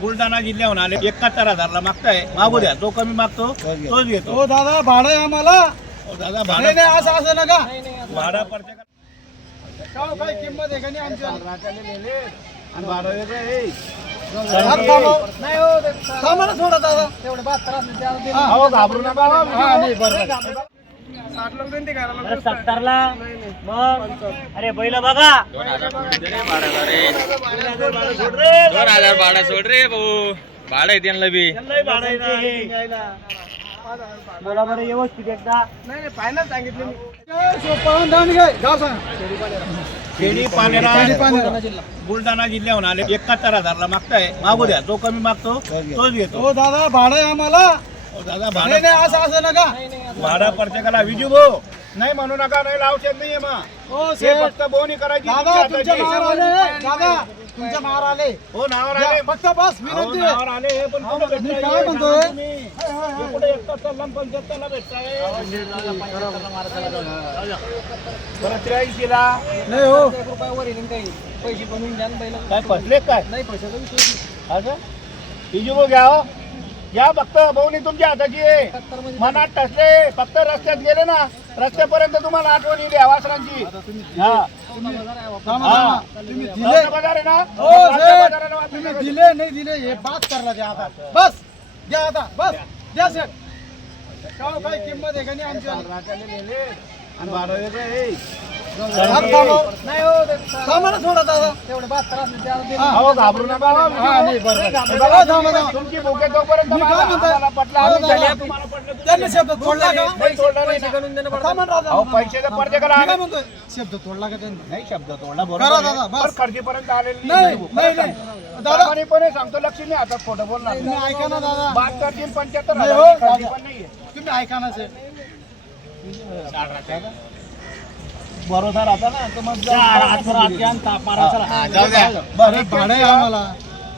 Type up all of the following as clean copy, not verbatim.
बुलढाणा जिल्ह्याहून आले 71,000ला मागताय, मागू द्या. जो कमी मागतो तोच घेतो. हो दादा भाडं आहे आम्हाला. हो दादा नाही भाडं नाही असं नका. भाडं प्रत्येकाला काय किंमत आहे का नाही आमच्या? आणि भाडं वेगळं आहे. नाही हो थांबा ना थोडं दादा. तेवढे 72 असले अहो घाबरू नका. हा नाही बरोबर. 70ला मग अरे बैल बघा 2000 भाडा सोड रे भाऊ. भाडं आहे त्यांना बी. बोला बरं व्यवस्थित एकदा. नाही फायनल सांगितलं मी. सोपान दांडगे गाव सांगा. खेडी पानेरा बुलढाणा जिल्ह्याहून आले 71,000ला मागताय, मागू द्या. जो कमी मागतो तोच घेतो. हो दादा भाडं आहे आम्हाला. हो दादा नाही भाडं नाही असं नका. भाडं प्रत्येकाला विजू भाऊ नाही म्हणू नका. नाही लावशेत नाहीये मग. हो हे सेठ फक्त बोनी करायची. दादा तुमच्या तुमच्या हाताची. नावावर आले. दादा तुमच्या नावावर आले. हो नावावर आले. या, फक्त बस अहो, विनंती नावावर आले हे पण अहो, कुठं मी भेटताय? काय म्हणतोय? सांगा तुम्ही. हे कुठे 71ला आणि 75ला भेटताय? बरं 83ला नाही हो. काय फसले काय नाही पैशाचा विषय. असं विजू घ्या. हो या फक्त भाऊनी तुमच्या हाताची आहे. मनात टसले फक्त रस्त्यात गेले ना, रस्त्यापर्यंत तुम्हाला आठवण येईल या वासरांची. हा थांबा. तुम्ही दिले. गावचा बाजार आहे ना. हो गावच्या सेठ बाजाराला वाटलं तुम्ही नका. दिले नाही दिले हे बात करला द्या आता. बस द्या आता बस द्या सेठ. काय किंमत आहे का नाही आमच्या? आणि भाडं वेगळं आहे. नाही हो थांबा ना थोडं दादा. तेवढे 72 असले अहो घाबरू नका. हा नाही बरोबर. बघा, थांबा. तुमची भूक आहे तोपर्यंत मी काय मला- म्हणतोय? आम्हाला पटलं. हो, आम्ही दादा. झाले, तुम्हाला पटलं तर त्यांनी शब्द तोडला का? नाही तोडला नाही ना. थांबा ना दादा. अहो पैसे तर प्रत्येकाला मी काय आले. म्हणतोय? शब्द तोडला का त्यांनी? नाही शब्द तोडला करा बरोबर दादा, आहे. बस. पण खर्चीपर्यंत आलेली नाही नाही नाही दादा प्रामाणिकपणे सांगतो. लक्ष्मी हातात खोटं बोलणार तुम्ही ऐका ना दादा. 72 75 नाही हो, खर्ची दादा. पण नाहीये. तुम्ही ऐका ना सेठ. भरोसा राहता ना तर मग जाऊ द्या. बरं भाडं आहे आम्हाला.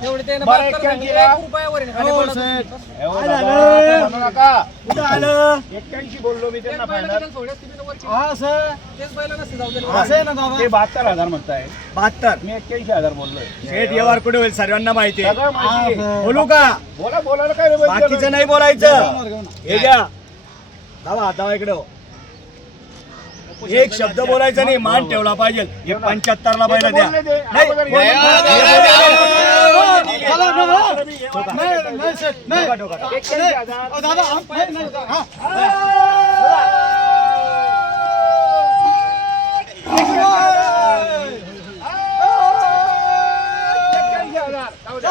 बरं, 81 हो सेठ. म्हणू नका. 81 बोललो मी त्यांना फायनल. हा सर असं आहे ना दादा. ते 72,000 म्हणताय. 72 मी 81,000 बोललोय. शेठ व्यवहार कुठे होईल सर्वांना माहिती आहे. सगळं माहिती आहे. हा, बोलू का? बोला बोलायला काय रे बंद बाकीचं केलं? नाही बोलायचं. घेऊ ना. हे घ्या धावा धावा इकडे हो. एक शब्द बोलायचा नाही. मान ठेवला पाहिजे. हे 75ला पहिला द्या. बोलले ते. नाही. अगोदर बोला, हे- चला ना, हा. नाही नाही सेठ नाही. 81,000. अहो, दादा नाही नाही हा.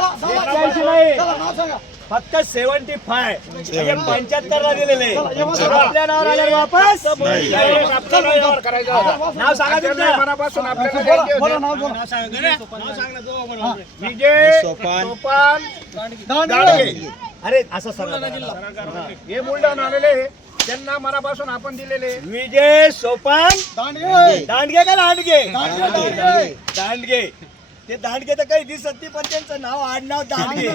चला नाव सांगा. फक्त 75 75ला दिलेले आपल्या नावावर आल्यावर वापस आपल्याला व्यवहार करायचा होता. नाव सांगा तुमचं. मनापासून आपल्याला बोला द्यायचे बोला होते. नाव बोला. विजय सोपान दांडगे. अरे असं सर हे बुलढाणा आलेले त्यांना मनापासून आपण दिलेले. विजय सोपान दांडगे. दांडगे का लांडगे दांडगे. दांडगे. ते दांडगे तर काही दिसत नाही पण त्यांचं नाव आडनाव दांडगे.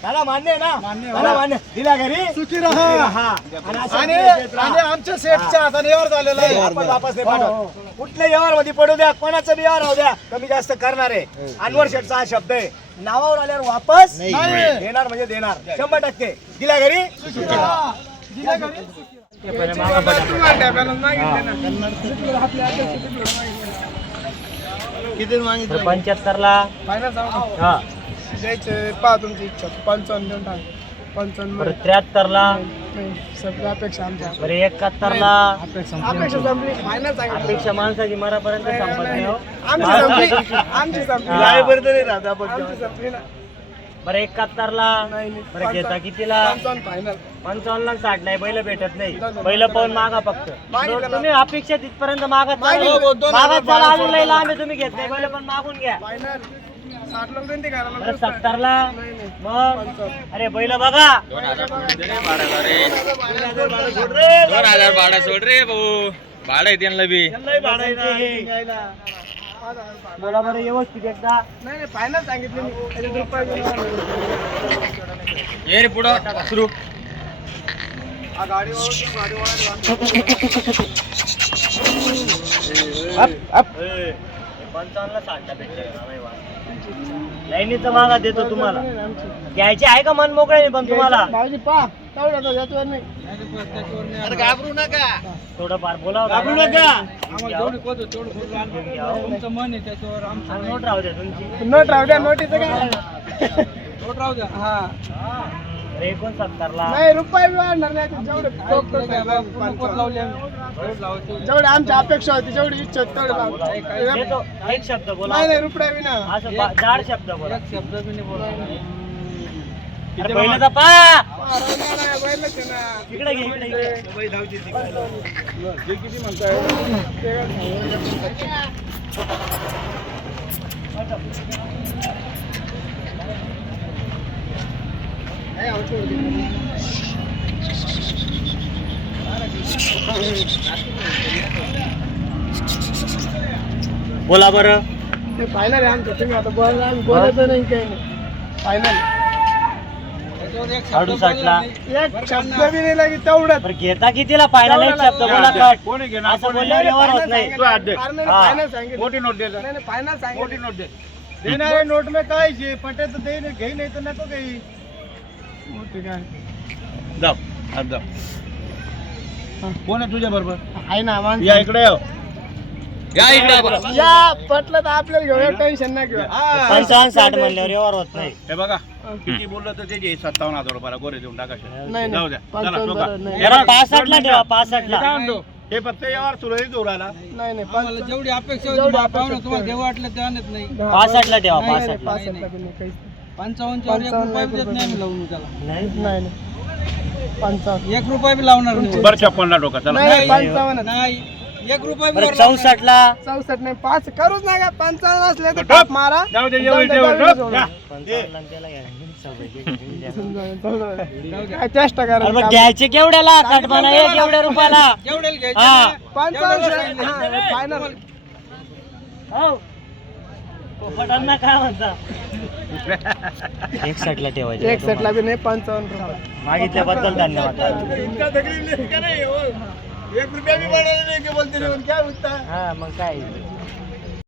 त्याला मान्य आहे ना? मान्य. त्याला मान्य. दिला घरी सुखी राहा. हा. आणि असं आणि देत राहा. आणि आमच्या सेठच्या हाताने व्यवहार झालेला आहे. आपण वापस नाही पाठवत. कुठल्या व्यवहार मध्ये पडू द्या, कोणाचा बी व्यवहार राहू द्या, कमी जास्त करणार आहे. अनवर शेठचा हा शब्द आहे. नावावर आल्यावर वापस नाही. देणार म्हणजे देणार 100%. दिला घरी सुखी राहा. दिल्या घरी सुखी राहा. किती मागितलं? 75ला हा द्यायचे पहा तुमची इच्छा. 55 देऊन टाक. 55 बरं 73ला सगळ्या अपेक्षा आमच्या. बरं 71ला अपेक्षा संपली. फायनल सांगितलं. अपेक्षा माणसाची मरापर्यंत संपत नाही हो. आमची संपली. आमची संपली. हा. आमची संपली ना. बरं 71ला बरं घेता कितीला? 55 फायनल. 55ला 60 नाही बैल भेटत नाही. बैल पाहून मागा फक्त. मागितलं ना. तुम्ही अपेक्षा तिथपर्यंत मागत मागितलं भाऊ, 2,000 मागत चला अजून लई लांब आहे, तुम्ही घेत नाही बैल पण मागून घ्या. फायनल 60 लोक देते करायला. बरं 70ला मग अरे बैल बघा 2000 सोड रे भाडा रे. 2000 भाडा सोड रे भाऊ. भाडं आहे त्यांना बी. बोला बरं व्यवस्थित एकदा. नाही नाही फायनल सांगितलं मी. त्याच्यात रुपये ये रे पुढं सुरू. 55ला 60ला भेटले लाईनीचं मागा देतो तुम्हाला. घ्यायचे आहे का मन मोकळे पण तुम्हाला भाऊजी पा तेवढं तर याच्यावर नाही. अरे घाबरू नका, थोडंफार बोलावं घाबरू का? नका. तुमचं मन आहे त्याच्यावर आमचं नोट राहू द्या तुमची. नोट राहू द्या. नोटीचं काय नोट राहू द्या. हा 69ला नाही रुपये बी वाढणार नाही. जेवढे जेवढे आमच्या अपेक्षा होती जेवढी इच्छा होती तेवढे लावतो. देतो. एक शब्द बोला. नाही नाही रुपये बी ना असं जाड शब्द बोला. शब्द बी नाही बोलणार. अरे पहिलं तर पा इकडे घे इकडे इकडे. किती म्हणताय बोला बरं. ते फायनल आहे आमचं. तुम्ही आता बोलायला बोलायचं नाही काही नाही. फायनल 68ला. एक शब्द बी नाही लागेल तेवढंच. बरं घेता कितीला फायनल एक शब्द बोला कट. कोणी घेणार? असं बोलल्यावर व्यवहार होत नाही. तू हात दे. फायनल सांगितलं. मोठी नोट दे. नाही फायनल सांगितलं. मोठी नोट दे. देणारे नोट में काय जे पटे तर दे घेई नाही तर नको काही. मोठी काय जाऊ हात जाऊ. कोण आहे तुझ्या बरोबर? आहे ना माणसं. या इकडे येऊ. या इकडे बघा. या पटलं तर आपल्याला घेऊया. टेन्शन नाही घेऊया. 55-60 म्हणल्यावर व्यवहार होत नाही. हे बघा किती बोललं तर त्याचे 57,000 रुपयाला गोरे देऊन टाका. नाही जाऊ द्या. चला, 55 ठोका. बरं, नाही. जरा 65ला ठेवा 65ला. हे फक्त यावर सुरळीत जोर आला. नाही नाही जेवढी अपेक्षा जेवढी होती अपेक्षा पाहुणं तुम्हाला देव वाटलं ते आणत नाही. 65ला ठेवा नाही, नाही, 65ला. 65 ला बी नाही, काहीच 55 वर 1 रुपया बी देत नाही आम्ही लावून त्याला. नाही नाही. नाही 55 1 रुपया बी लावणार नाही. बरं 56ला टोका. चला नाही 55 नाही 1 रुपया बी बरं वर लावणार 64ला. 64 नाही 5 करूच नाही का. 55 असले तर टोक. टॉप मारा. जाऊ दे. जाऊ येऊ दे, दे, जाऊ दे, टोक. जाऊ दे. जा. 55ला त्याला घ्या. काय चेष्टा अरे करा. मग घ्यायचे केवढ्याला कटमाना एक एवढ्या रुपयाला. जेवढेल घ्यायचे हा. ना, 55 फायनल. हो. पोपटांना काय म्हणता 61ला ठेवायचे 61 ला बी नाही 55 रुपये. मागितल्याबद्दल धन्यवाद. इतका तकलीफ नाही का नाही हो. 1 रुपया बी पडायला नाही की बोलते रे, क्या बोलता. हा मग काय